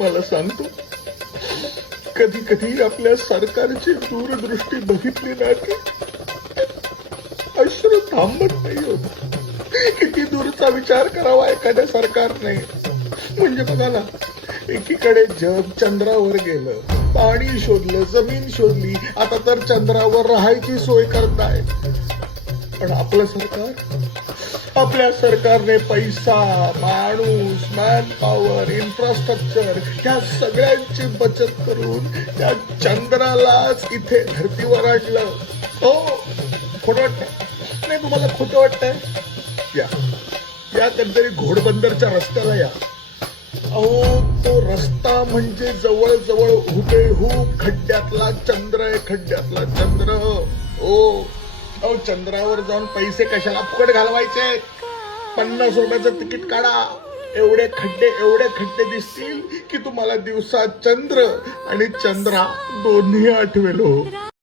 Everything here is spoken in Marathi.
तुम्हाला सांगतो, कधी कधी आपल्या सरकारची दूरदृष्टी बघितली ना की अश्रू थांबत नाही होत. किती दूरचा विचार करावा एखाद्या सरकारने. म्हणजे बघा ना, एकीकडे जग चंद्रावर गेलं, पाणी शोधलं, जमीन शोधली, आता तर चंद्रावर राहायची सोय करताय. पण आपलं सरकार, आपल्या सरकारने पैसा, माणूस, मॅन पॉवर, इन्फ्रास्ट्रक्चर ह्या सगळ्यांची बचत करून त्या चंद्रालाच इथे धर्तीवर आणलं. हो, खोटं वाटतंय? नाही तुम्हाला खोटं वाटतंय? या कधीतरी घोडबंदरच्या रस्त्याला या. अहो, तो रस्ता म्हणजे जवळजवळ हुबेहूब खड्ड्यातला चंद्र आहे, खड्ड्यातला चंद्र. हो, अहो चंद्रावर जाऊन पैसे कशाला फुकट घालवायचे? 50 रुपयाचं तिकीट काढा, एवढे खड्डे दिसतील की तुम्हाला दिवसा चंद्र आणि चंद्रा दोन्ही आठवेल. हो.